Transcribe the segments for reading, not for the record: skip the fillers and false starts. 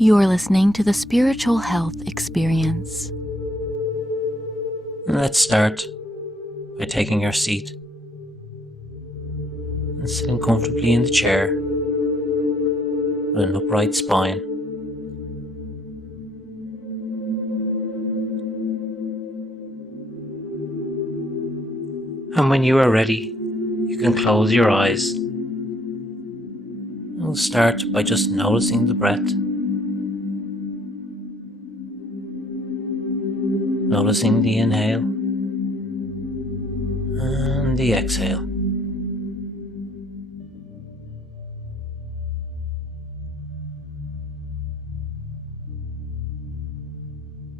You're listening to the Spiritual Health Experience. Let's start by taking our seat and sitting comfortably in the chair with an upright spine. And when you are ready, you can close your eyes. We'll start by just noticing the breath. Noticing the inhale and the exhale.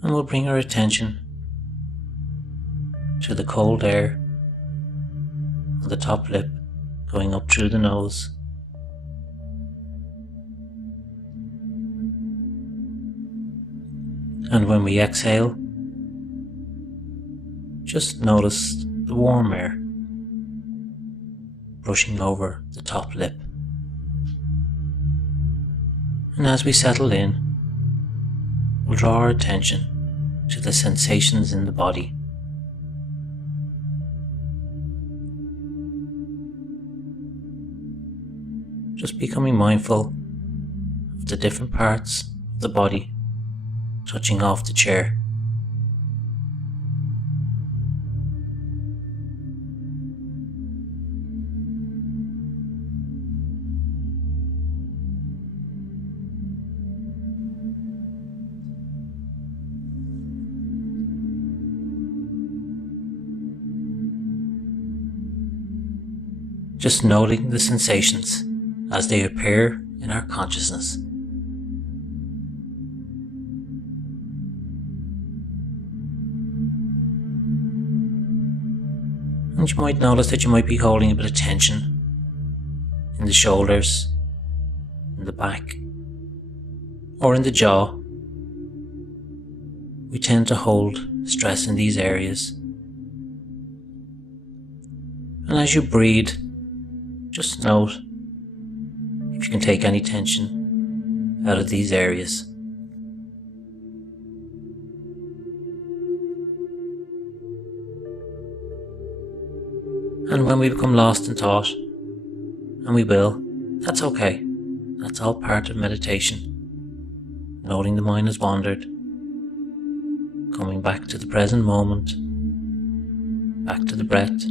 And we'll bring our attention to the cold air on the top lip going up through the nose. And when we exhale, just notice the warm air brushing over the top lip. And as we settle in, we'll draw our attention to the sensations in the body. Just becoming mindful of the different parts of the body touching off the chair. Just noting the sensations as they appear in our consciousness. And you might notice that you might be holding a bit of tension in the shoulders, in the back, or in the jaw. We tend to hold stress in these areas. And as you breathe, just note if you can take any tension out of these areas. And when we become lost in thought, and we will, that's okay. That's all part of meditation. Noting the mind has wandered, coming back to the present moment, back to the breath,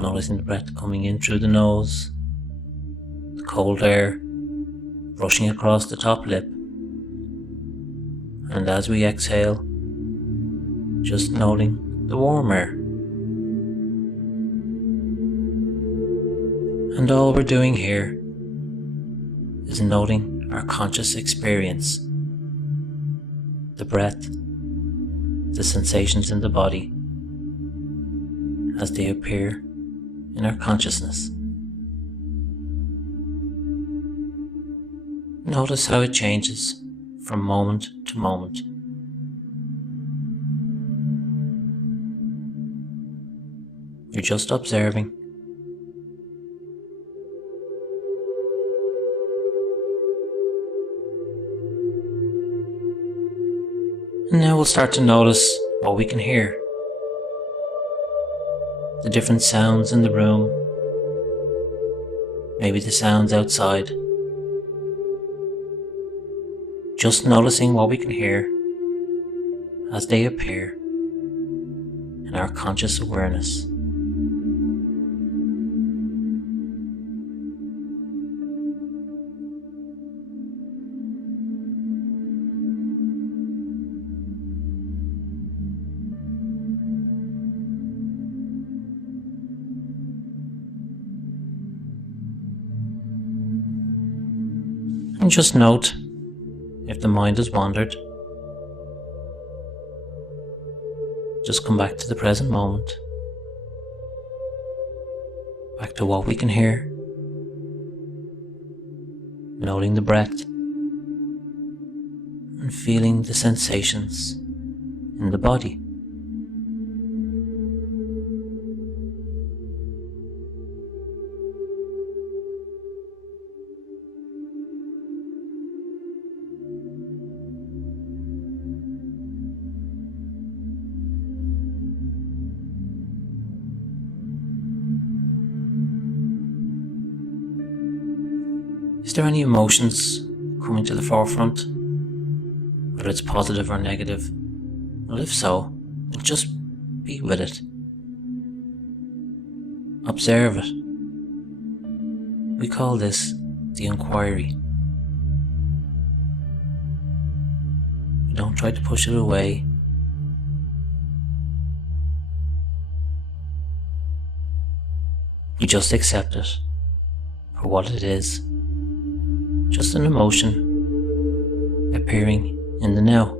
noticing the breath coming in through the nose, the cold air brushing across the top lip, and as we exhale, just noting the warm air. And all we're doing here is noting our conscious experience, the breath, the sensations in the body as they appear in our consciousness. Notice how it changes from moment to moment. You're just observing. And now we'll start to notice what we can hear. The different sounds in the room, maybe the sounds outside. Just noticing what we can hear as they appear in our conscious awareness. And just note if the mind has wandered. Just come back to the present moment, back to what we can hear, noting the breath and feeling the sensations in the body. Is there any emotions coming to the forefront, whether it's positive or negative? Well, if so, then just be with it. Observe it. We call this the inquiry. You don't try to push it away. You just accept it for what it is. Just an emotion appearing in the now.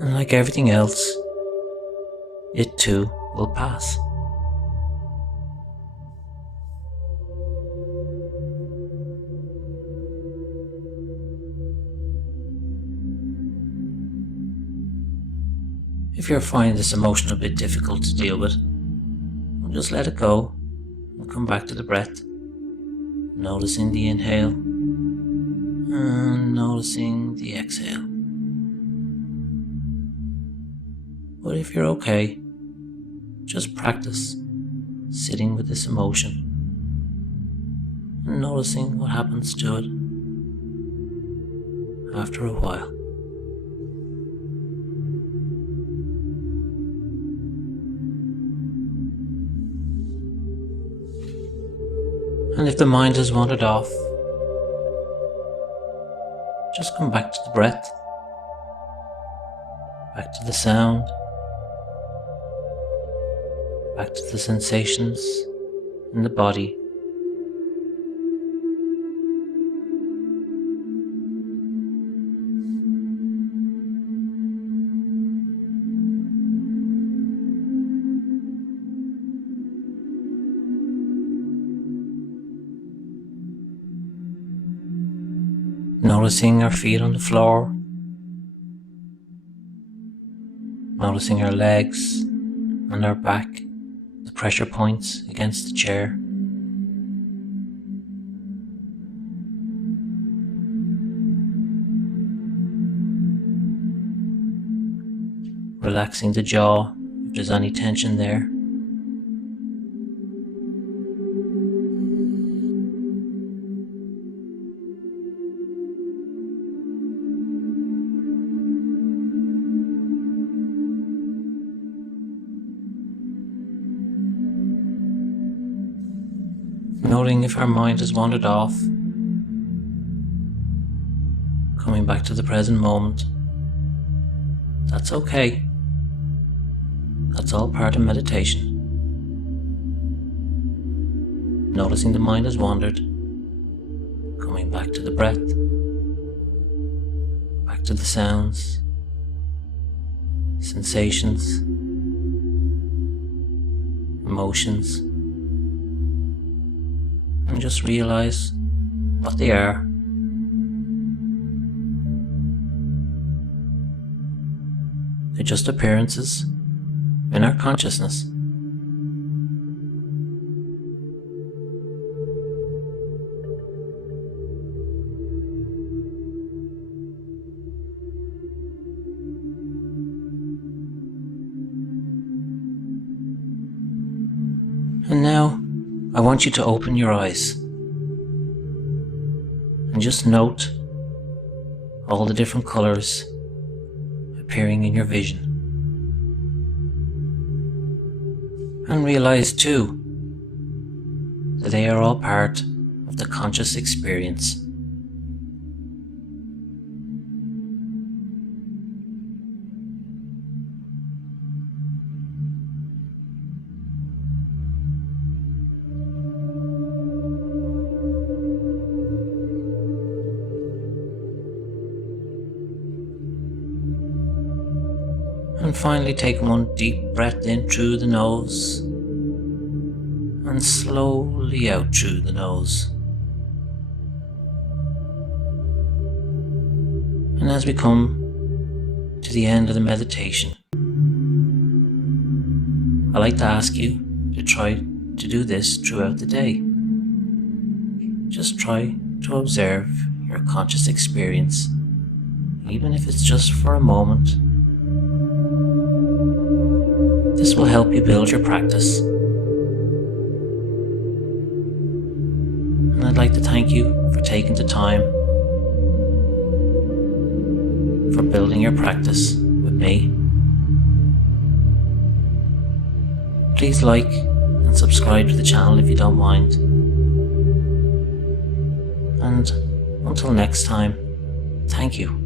And like everything else, it too will pass. If you're finding this emotion a bit difficult to deal with, just let it go and come back to the breath, noticing the inhale and noticing the exhale. But if you're okay, just practice sitting with this emotion and noticing what happens to it after a while. And if the mind has wandered off, just come back to the breath, back to the sound, back to the sensations in the body. Noticing our feet on the floor, noticing our legs and our back, the pressure points against the chair. Relaxing the jaw if there's any tension there. Noting if our mind has wandered off, coming back to the present moment. That's okay. That's all part of meditation. Noticing the mind has wandered, coming back to the breath, back to the sounds, sensations, emotions. And just realize what they are. They're just appearances in our consciousness. And now, I want you to open your eyes and just note all the different colors appearing in your vision. And realize too that they are all part of the conscious experience. And finally take one deep breath in through the nose and slowly out through the nose. And as we come to the end of the meditation, I like to ask you to try to do this throughout the day. Just try to observe your conscious experience, even if it's just for a moment. This will help you build your practice. And I'd like you for taking the time, for building your practice with me. Please like and subscribe to the channel if you don't mind. And until next time, thank you.